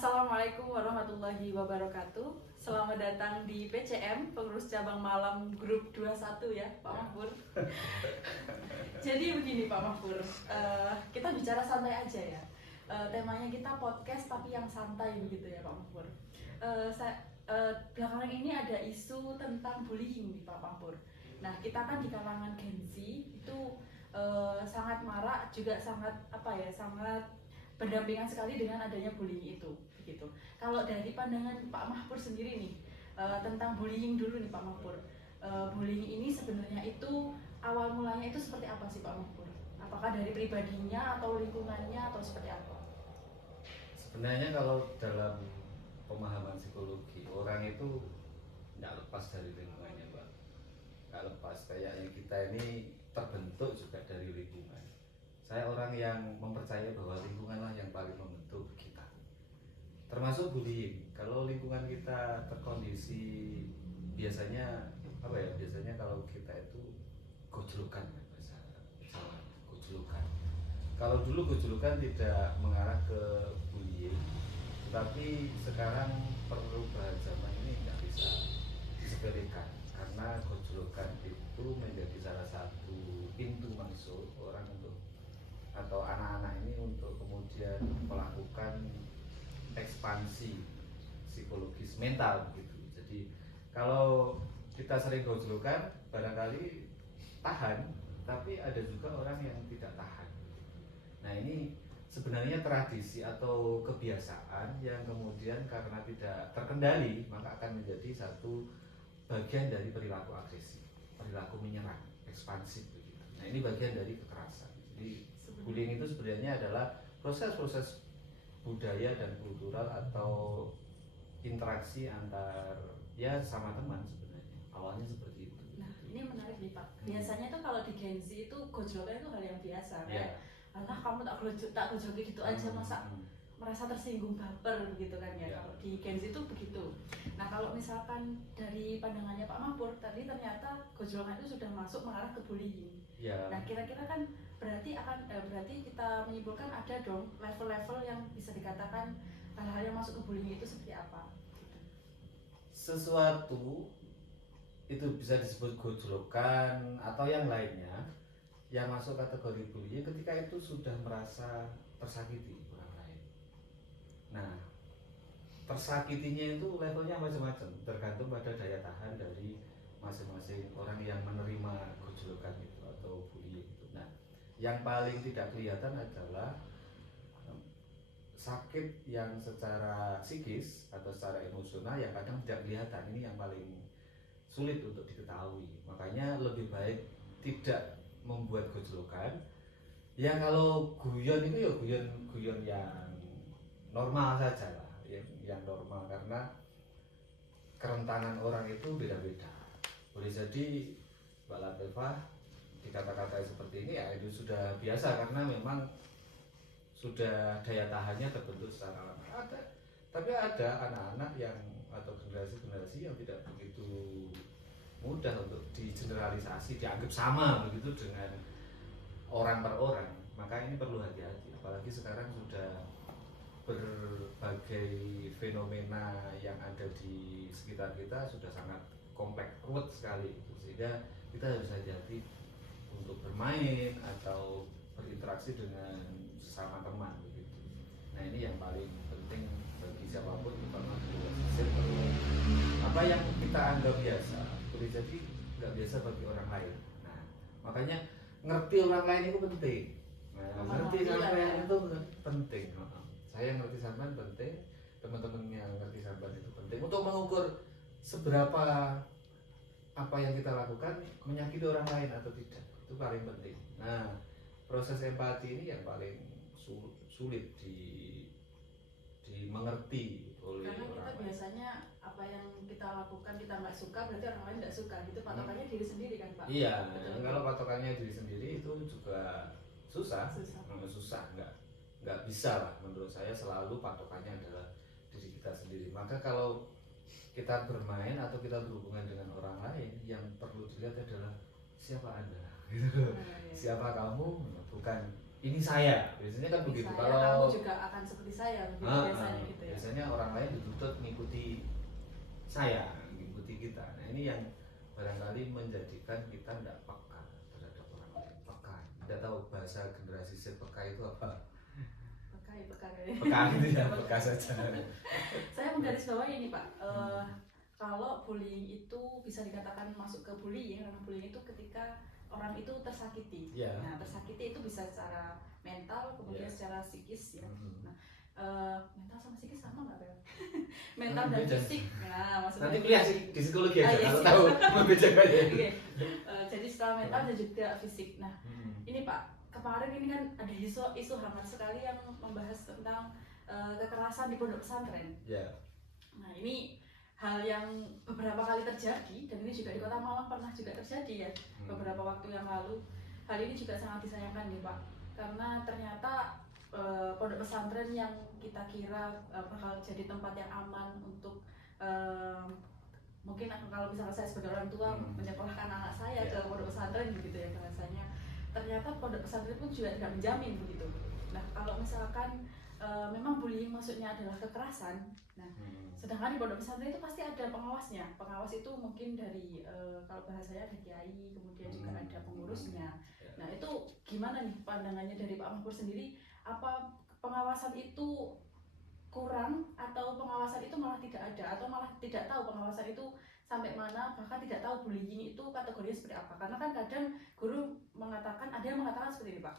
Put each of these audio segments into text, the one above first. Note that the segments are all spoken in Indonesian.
Assalamualaikum warahmatullahi wabarakatuh. Selamat datang di PCM, Pengurus Cabang Malam Grup 21 ya, Pak Mahfur. Jadi begini Pak Mahfur, kita bicara santai aja ya. Temanya kita podcast tapi yang santai begitu ya Pak Mahfur. Belakangan ini ada isu tentang bullying nih Pak Mahfur. Nah kita kan di kalangan Gen Z itu sangat marak, juga sangat sangat berdampingan sekali dengan adanya bullying itu begitu. Kalau dari pandangan Pak Mahfur sendiri nih tentang bullying dulu nih Pak Mahfur, bullying ini sebenarnya itu awal mulanya itu seperti apa sih Pak Mahfur? Apakah dari pribadinya atau lingkungannya atau seperti apa? Sebenarnya kalau dalam pemahaman psikologi, orang itu nggak lepas dari lingkungannya, Pak. Nggak lepas, kayaknya kita ini terbentuk juga dari lingkungan. Saya orang yang mempercayai bahwa lingkunganlah yang paling membentuk kita. Termasuk bullying. Kalau lingkungan kita terkondisi biasanya biasanya kalau kita itu gojlokan ya, bahasa Jawa, gojlokan. Kalau dulu gojlokan tidak mengarah ke bullying, tapi sekarang perubahan zaman ini nggak bisa disepelekan karena gojlokan itu menjadi salah satu pintu masuk orang untuk atau anak-anak ini untuk kemudian melakukan ekspansi psikologis mental begitu. Jadi kalau kita sering gojlokan barangkali tahan, tapi ada juga orang yang tidak tahan. Nah ini sebenarnya tradisi atau kebiasaan yang kemudian karena tidak terkendali maka akan menjadi satu bagian dari perilaku agresif, perilaku menyerang, ekspansif begitu. Nah ini bagian dari kekerasan. Jadi bullying itu sebenarnya adalah proses-proses budaya dan kultural atau interaksi antar ya sama teman sebenarnya. Awalnya seperti itu. Nah ini menarik nih Pak. Biasanya tuh kalau di Gen Z itu gojlokan itu hal yang biasa kan. Karena kamu tak gojloki gitu aja masa merasa tersinggung baper gitu kan ya. Kalau di Gen Z itu begitu. Nah kalau misalkan dari pandangannya Pak Mahfur tadi ternyata gojlokan itu sudah masuk mengarah ke bullying. Nah kira-kira kan berarti kita menyimpulkan ada dong level-level yang bisa dikatakan hal-hal yang masuk ke bullying itu seperti apa? Sesuatu itu bisa disebut gojlokan atau yang lainnya yang masuk kategori bullying ketika itu sudah merasa tersakiti orang lain. Nah, tersakitinya itu levelnya macam-macam, tergantung pada daya tahan dari masing-masing orang yang menerima gojlokan itu atau bullying itu. Nah, yang paling tidak kelihatan adalah sakit yang secara psikis atau secara emosional yang kadang tidak kelihatan. Ini yang paling sulit untuk diketahui. Makanya lebih baik tidak membuat gojlokan. Ya kalau guyon itu ya guyon yang normal saja lah, yang normal karena kerentanan orang itu beda-beda. Boleh jadi Mbak Latifah dikata-katai seperti ini ya itu sudah biasa karena memang sudah daya tahannya terbentuk secara lama. Tapi ada anak-anak yang atau generasi-generasi yang tidak begitu mudah untuk digeneralisasi, dianggap sama begitu dengan orang per orang. Maka ini perlu hati-hati. Apalagi sekarang sudah berbagai fenomena yang ada di sekitar kita sudah sangat kompleks, ruwet sekali, sehingga kita harus hati-hati untuk bermain atau berinteraksi dengan sesama teman begitu. Nah ini yang paling penting bagi siapapun, terutama apa yang kita anggap biasa boleh jadi nggak biasa bagi orang lain. Nah makanya ngerti orang lain itu penting. Nah, ngerti sampean itu penting. Saya ngerti sampean penting, teman-teman yang ngerti sampean itu penting untuk mengukur seberapa apa yang kita lakukan menyakiti orang lain atau tidak, itu paling penting. Nah proses empati ini yang paling sulit dimengerti oleh karena kita biasanya apa yang kita lakukan kita nggak suka berarti orang lain nggak suka gitu, patokannya diri sendiri kan Pak? Iya, kalau patokannya diri sendiri itu juga susah. Nggak bisa lah menurut saya, selalu patokannya adalah diri kita sendiri. Maka kalau kita bermain atau kita berhubungan dengan orang lain, yang perlu dilihat adalah siapa Anda, siapa kamu, bukan ini saya, biasanya kan begitu. Saya, Kalau kamu juga akan seperti saya, begitu biasanya gitu ya. biasanya orang lain dituntut mengikuti saya, mengikuti kita. Nah ini yang barangkali menjadikan kita tidak peka terhadap orang lain. Peka, tidak tahu bahasa generasi Z peka itu apa. Peka gitu ya, peka saja. Saya menggarisbawahi ini Pak, kalau bullying itu bisa dikatakan masuk ke bullying, karena bullying itu ketika orang itu tersakiti. Nah, tersakiti itu bisa secara mental, kemudian secara psikis ya. Nah, mental sama psikis sama nggak Bel? Mental dan fisik. Nah, maksudnya nanti kuliah di psikologi aja kalau tahu membedakannya. Jadi secara mental dan juga fisik. Nah, ini Pak, kemarin ini kan ada isu hangat sekali yang membahas tentang kekerasan di pondok pesantren. Nah, ini hal yang beberapa kali terjadi, dan ini juga di Kota Malang pernah juga terjadi ya beberapa waktu yang lalu. Hal ini juga sangat disayangkan nih Pak, karena ternyata pondok pesantren yang kita kira bakal jadi tempat yang aman untuk mungkin kalau misalnya saya sebagai orang tua menyekolahkan anak saya ke pondok pesantren begitu ya bahasanya, ternyata pondok pesantren pun juga tidak menjamin begitu. Nah, kalau misalkan memang bullying maksudnya adalah kekerasan, nah sedangkan di pondok pesantren itu pasti ada pengawasnya. Pengawas itu mungkin dari kalau bahasanya ada kiai, kemudian juga ada pengurusnya. Nah, itu gimana nih pandangannya dari Pak Mahpur sendiri? Apa pengawasan itu kurang, atau pengawasan itu malah tidak ada, atau malah tidak tahu pengawasan itu sampai mana, bahkan tidak tahu bullying itu kategorinya seperti apa? Karena kan kadang guru mengatakan, ada yang mengatakan seperti ini Pak,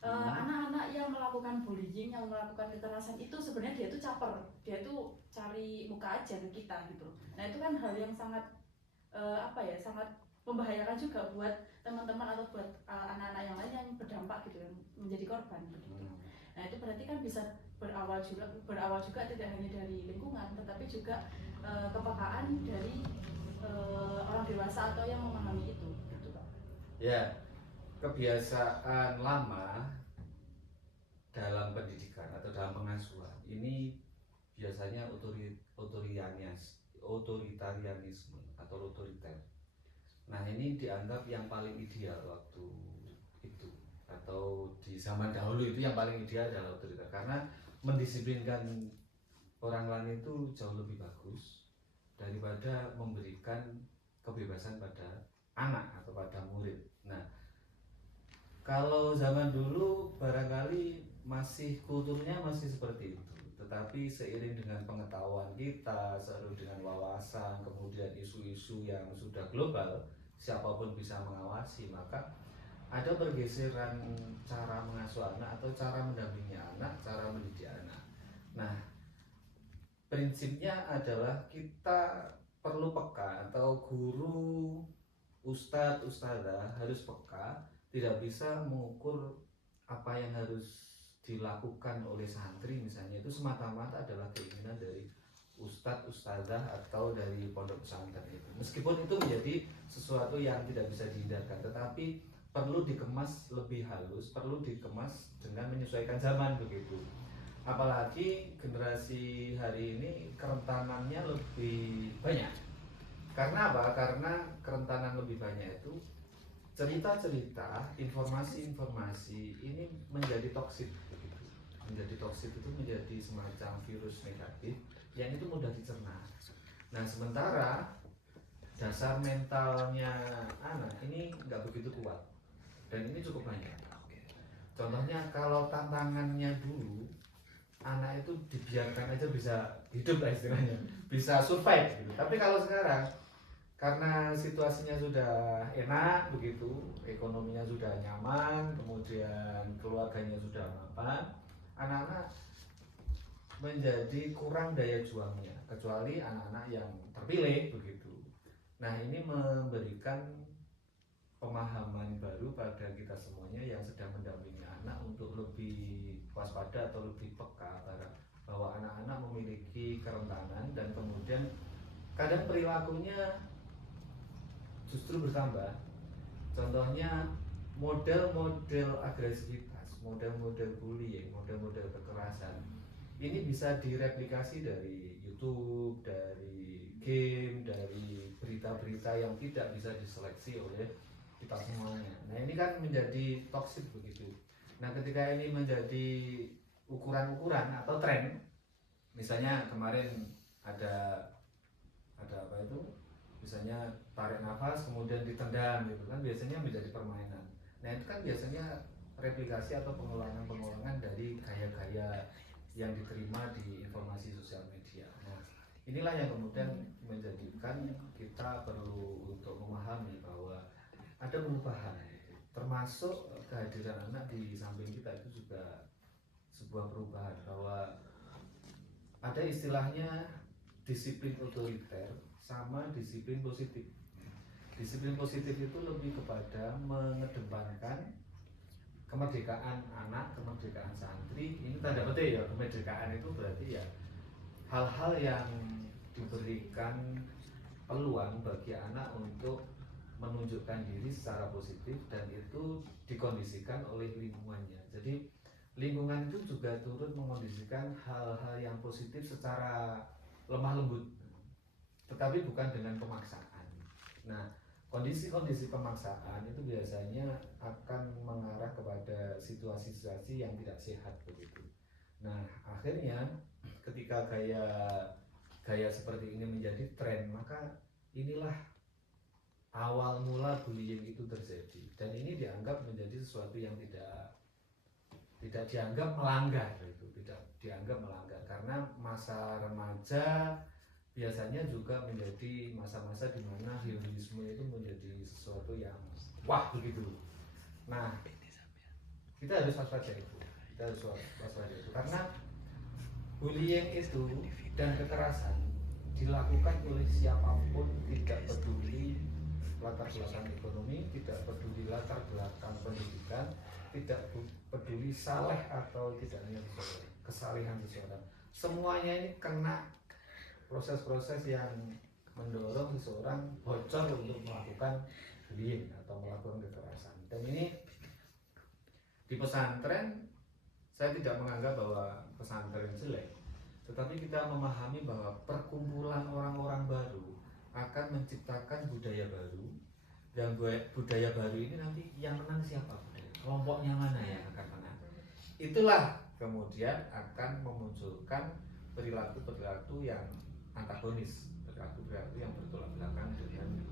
anak-anak yang melakukan bullying, yang melakukan kekerasan itu sebenarnya dia itu caper, dia itu cari muka aja ke kita gitu. Nah, itu kan hal yang sangat sangat membahayakan juga buat teman-teman atau buat anak-anak yang lain yang berdampak gitu, yang menjadi korban begitu. Nah, itu berarti kan bisa berawal juga tidak hanya dari lingkungan, tetapi juga kepekaan dari orang dewasa atau yang memahami itu gitu Pak. Ya, kebiasaan lama dalam pendidikan atau dalam pengasuhan ini biasanya otoritarianisme atau otoriter. Nah, ini dianggap yang paling ideal waktu itu, atau di zaman dahulu itu yang paling ideal adalah otoriter, karena mendisiplinkan orang lain itu jauh lebih bagus daripada memberikan kebebasan pada anak atau pada murid. Nah, kalau zaman dulu barangkali masih kulturnya masih seperti itu, tetapi seiring dengan pengetahuan kita, seiring dengan wawasan, kemudian isu-isu yang sudah global, siapapun bisa mengawasi, maka ada pergeseran cara mengasuh anak atau cara mendampingi anak, cara mendidik anak. Nah, prinsipnya adalah kita perlu peka, atau guru, ustadz, ustadzah harus peka, tidak bisa mengukur apa yang harus dilakukan oleh santri misalnya itu semata-mata adalah keinginan dari ustadz, ustadzah atau dari pondok pesantren itu. Meskipun itu menjadi sesuatu yang tidak bisa dihindarkan, tetapi perlu dikemas lebih halus, perlu dikemas dengan menyesuaikan zaman begitu. Apalagi generasi hari ini kerentanannya lebih banyak. Karena apa? Karena kerentanan lebih banyak itu cerita-cerita, informasi-informasi ini menjadi toksik begitu. Menjadi toksik itu menjadi semacam virus negatif yang itu mudah dicerna. Nah, sementara dasar mentalnya anak ini nggak begitu kuat, dan ini cukup banyak. Contohnya kalau tantangannya dulu, anak itu dibiarkan aja bisa hidup lah istilahnya, bisa survive gitu. Tapi kalau sekarang karena situasinya sudah enak begitu, ekonominya sudah nyaman, kemudian keluarganya sudah mapan, anak-anak menjadi kurang daya juangnya, kecuali anak-anak yang terpilih begitu. Nah, ini memberikan pemahaman baru pada kita semuanya yang sedang mendampingi anak untuk lebih waspada atau lebih peka bahwa anak-anak memiliki kerentanan, dan kemudian kadang perilakunya justru bertambah. Contohnya model-model agresivitas, model-model bullying, model-model kekerasan ini bisa direplikasi dari YouTube, dari game, dari berita-berita yang tidak bisa diseleksi oleh kita semuanya. Nah, ini kan menjadi toksik begitu. Nah, ketika ini menjadi ukuran-ukuran atau tren, misalnya kemarin ada apa itu, misalnya tarik nafas kemudian ditendang gitu kan, biasanya menjadi permainan. Nah, itu kan biasanya replikasi atau pengulangan dari gaya-gaya yang diterima di informasi sosial media. Nah, inilah yang kemudian menjadikan kita perlu untuk memahami bahwa ada perubahan, termasuk kehadiran anak di samping kita itu juga sebuah perubahan, bahwa ada istilahnya disiplin otoriter sama disiplin positif. Disiplin positif itu lebih kepada mengedepankan kemerdekaan anak, kemerdekaan santri. Ini tanda petik ya, kemerdekaan itu berarti ya hal-hal yang diberikan peluang bagi anak untuk menunjukkan diri secara positif, dan itu dikondisikan oleh lingkungannya. Jadi lingkungan itu juga turut mengondisikan hal-hal yang positif secara lemah lembut, tetapi bukan dengan pemaksaan. Nah, kondisi-kondisi pemaksaan itu biasanya akan mengarah kepada situasi-situasi yang tidak sehat begitu. Nah, akhirnya ketika gaya seperti ini menjadi tren, maka inilah awal mula bullying itu terjadi, dan ini dianggap menjadi sesuatu yang tidak dianggap melanggar, itu tidak dianggap melanggar, karena masa remaja biasanya juga menjadi masa-masa di mana heroisme itu menjadi sesuatu yang wah begitu. Nah, kita harus waspada itu, karena bullying itu dan kekerasan dilakukan oleh siapapun, tidak peduli latar belakang ekonomi, tidak peduli latar belakang pendidikan, tidak peduli saleh atau tidaknya kesalehan seseorang. Semuanya ini kena proses-proses yang mendorong seseorang bocor untuk melakukan bullying atau melakukan kekerasan. Dan ini di pesantren, saya tidak menganggap bahwa pesantren jelek, tetapi kita memahami bahwa perkumpulan orang-orang baru akan menciptakan budaya baru, dan budaya baru ini nanti yang menang siapa? Kelompoknya mana yang akan menang? Itulah kemudian akan memunculkan perilaku-perilaku yang antagonis, perilaku-perilaku yang bertolak belakang dengan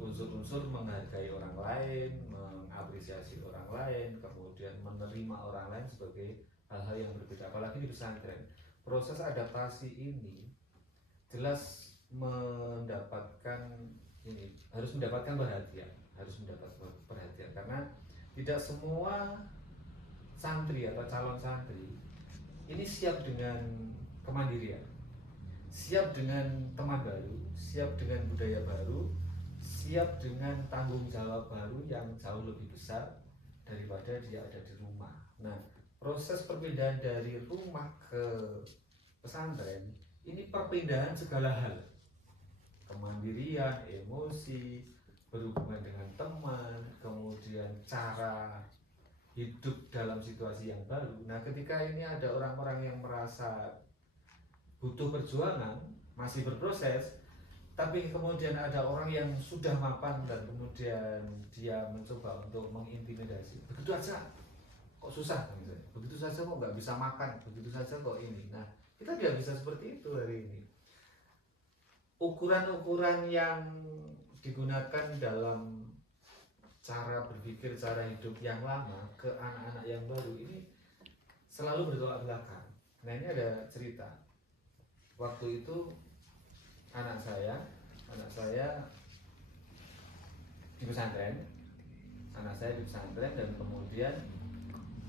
unsur-unsur menghargai orang lain, mengapresiasi orang lain, kemudian menerima orang lain sebagai hal-hal yang berbeda. Apalagi di pesantren, proses adaptasi ini jelas harus mendapatkan perhatian, karena tidak semua santri atau calon santri ini siap dengan kemandirian, siap dengan teman baru, siap dengan budaya baru, siap dengan tanggung jawab baru yang jauh lebih besar daripada dia ada di rumah. Nah, proses perpindahan dari rumah ke pesantren ini perpindahan segala hal, kemandirian, emosi, berhubungan dengan teman, kemudian cara hidup dalam situasi yang baru. Nah, ketika ini ada orang-orang yang merasa butuh perjuangan, masih berproses, tapi kemudian ada orang yang sudah mapan dan kemudian dia mencoba untuk mengintimidasi, begitu aja kok susah, begitu saja kok nggak bisa makan, begitu saja kok ini. Nah, kita tidak bisa seperti itu hari ini. Ukuran-ukuran yang digunakan dalam cara berpikir, cara hidup yang lama ke anak-anak yang baru ini selalu bertolak belakang. Nah, ini ada cerita. Waktu itu anak saya di pesantren, dan kemudian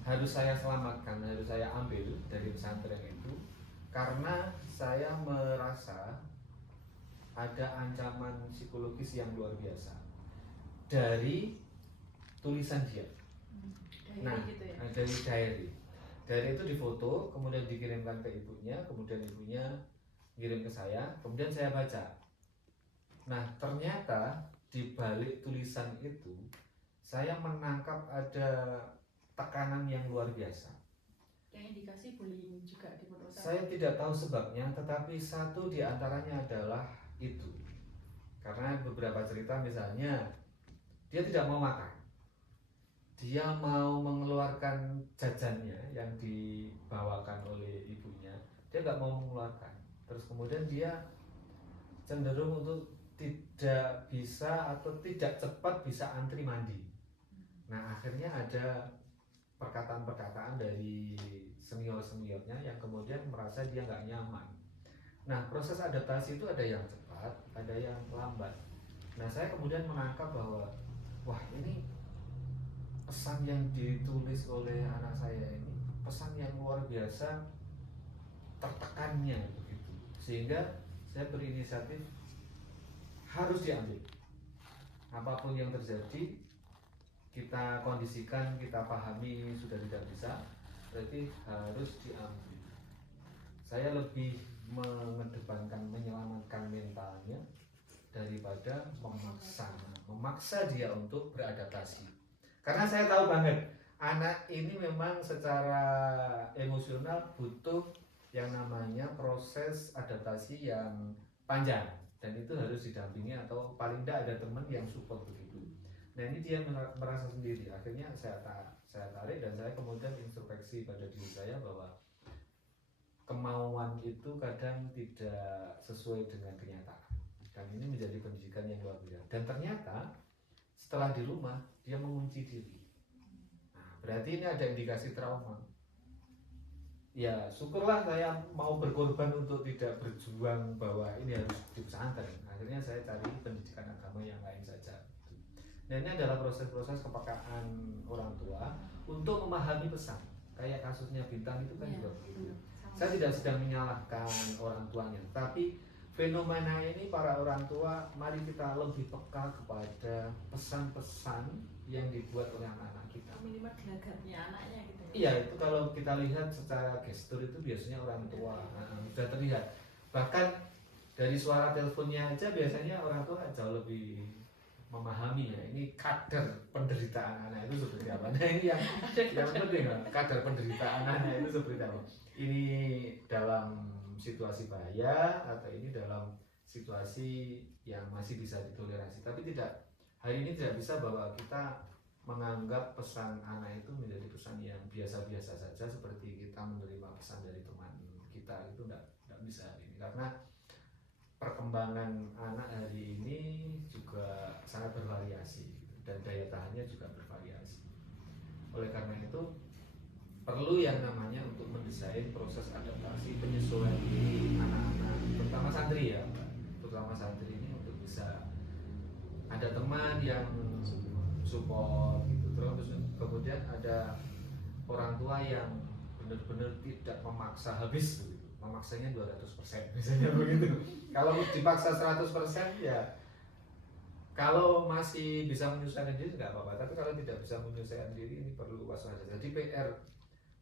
harus saya selamatkan, harus saya ambil dari pesantren itu karena saya merasa ada ancaman psikologis yang luar biasa dari tulisan dia. Nah, gitu ya? Dari diary itu difoto, kemudian dikirimkan ke ibunya, kemudian ibunya kirim ke saya, kemudian saya baca. Nah, ternyata di balik tulisan itu saya menangkap ada tekanan yang luar biasa. Yang indikasi bullying juga di menurut saya tidak tahu sebabnya, tetapi satu di antaranya adalah itu. Karena beberapa cerita, misalnya dia tidak mau makan, dia mau mengeluarkan jajannya yang dibawakan oleh ibunya, dia nggak mau mengeluarkan. Terus kemudian dia cenderung untuk tidak bisa atau tidak cepat bisa antri mandi. Nah akhirnya ada perkataan-perkataan dari senior-seniornya yang kemudian merasa dia nggak nyaman. Nah proses adaptasi itu ada yang cepat, ada yang lambat. Nah saya kemudian menangkap bahwa wah ini pesan yang ditulis oleh anak saya ini pesan yang luar biasa tertekannya begitu, sehingga saya berinisiatif harus diambil apapun yang terjadi, kita kondisikan, kita pahami sudah tidak bisa, berarti harus diambil. Saya lebih mengedepankan menyelamatkan mentalnya daripada memaksa dia untuk beradaptasi. Karena saya tahu banget anak ini memang secara emosional butuh yang namanya proses adaptasi yang panjang, dan itu harus didampingi atau paling tidak ada teman yang support begitu. Nah ini dia merasa sendiri. Akhirnya saya tarik dan saya kemudian introspeksi pada diri saya bahwa kemauan itu kadang tidak sesuai dengan kenyataan, dan ini menjadi pendidikan yang luar biasa. Dan ternyata setelah di rumah dia mengunci diri. Nah, berarti ini ada indikasi trauma. Ya syukurlah saya mau berkorban untuk tidak berjuang bahwa ini harus di pesantren. Akhirnya saya cari pendidikan agama yang lain saja. Dan ini adalah proses-proses kepekaan orang tua untuk memahami pesan. Kayak kasusnya Bintang itu kan juga begitu. Saya tidak sedang menyalahkan orang tuanya, tapi fenomena ini para orang tua, mari kita lebih peka kepada pesan-pesan yang dibuat oleh anak-anak kita. Minimal gelagatnya anaknya gitu. Iya, itu kalau kita lihat secara gestur itu biasanya orang tua sudah terlihat. Bahkan dari suara teleponnya aja biasanya orang tua jauh lebih memahami ya, ini kadar penderitaan anak itu seperti apa. Nah ini yang penting, kadar penderitaan anak itu seperti apa. Ini dalam situasi bahaya atau ini dalam situasi yang masih bisa ditoleransi. Tapi tidak, hari ini tidak bisa bahwa kita menganggap pesan anak itu menjadi pesan yang biasa-biasa saja seperti kita menerima pesan dari teman kita, itu tidak bisa hari ini, karena perkembangan anak hari ini juga sangat bervariasi dan daya tahannya juga bervariasi. Oleh karena itu perlu yang namanya untuk mendesain proses adaptasi penyesuaian diri anak-anak, terutama santri ya, terutama santri ini untuk bisa ada teman yang support gitu, terus kemudian ada orang tua yang benar-benar tidak memaksa habis gitu. Memaksanya 200% misalnya begitu. Kalau dipaksa 100% ya, kalau masih bisa menyesuaikan diri nggak apa-apa, tapi kalau tidak bisa menyesuaikan diri ini perlu waspada. Jadi PR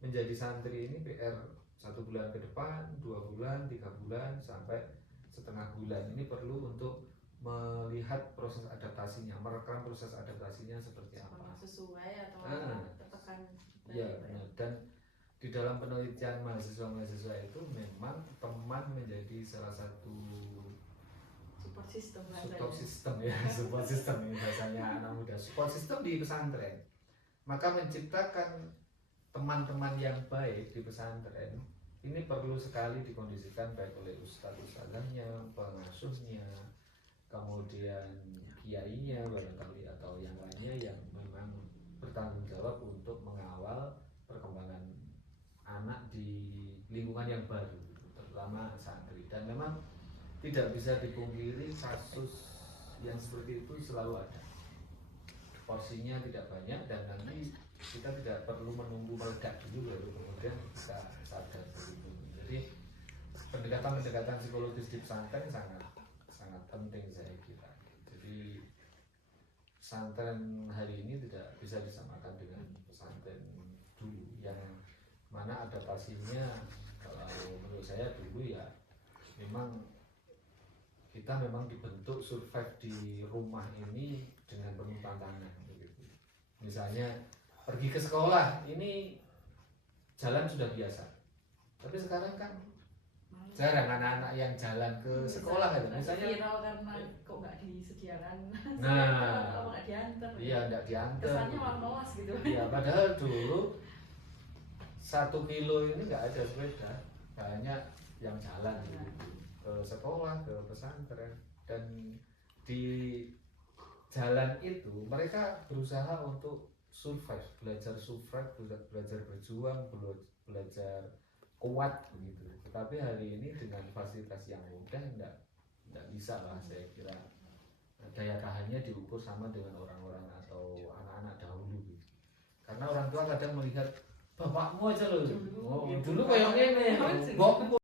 menjadi santri ini PR 1 bulan ke depan, 2 bulan, 3 bulan, sampai setengah bulan ini perlu untuk melihat proses adaptasinya, merekam proses adaptasinya seperti apa. Sesuai atau tertekan. Iya benar. Dan di dalam penelitian mahasiswa-mahasiswa itu memang teman menjadi salah satu support system ya, support system ini bahasanya anak muda, support system di pesantren. Maka menciptakan teman-teman yang baik di pesantren ini perlu sekali dikondisikan baik oleh ustadz-ustadzanya, pengasuhnya, kemudian kiainya barangkali atau yang lainnya yang memang bertanggung jawab untuk mengawal perkembangan anak di lingkungan yang baru, terutama santri. Dan memang tidak bisa dipungkiri kasus yang seperti itu selalu ada. Porsinya tidak banyak dan nanti kita tidak perlu menunggu meledak dulu baru kemudian kita sadar begitu. Jadi pendekatan psikologis di pesantren sangat penting saya kira. Jadi pesantren hari ini tidak bisa disamakan dengan pesantren dulu yang mana adaptasinya kalau menurut saya dulu ya memang kita memang dibentuk survive di rumah ini dengan penuh tantangan begitu. Misalnya pergi ke sekolah ini jalan sudah biasa, tapi sekarang kan jarang anak-anak yang jalan ke sekolah kan, misalnya viral karena kok nggak disediakan, nah kok nggak diantar, iya nggak diantar kesannya was gitu. ya, padahal dulu 1 kilo ini nggak ada sepeda, banyak yang jalan gitu ke sekolah, ke pesantren. Dan di jalan itu mereka berusaha untuk survive, belajar berjuang, belajar kuat begitu. Tetapi hari ini dengan fasilitas yang mudah enggak bisa lah, saya kira daya tahannya diukur sama dengan orang-orang atau anak-anak dahulu gitu. Karena orang tua kadang melihat bapakmu aja loh, dulu kayak gini,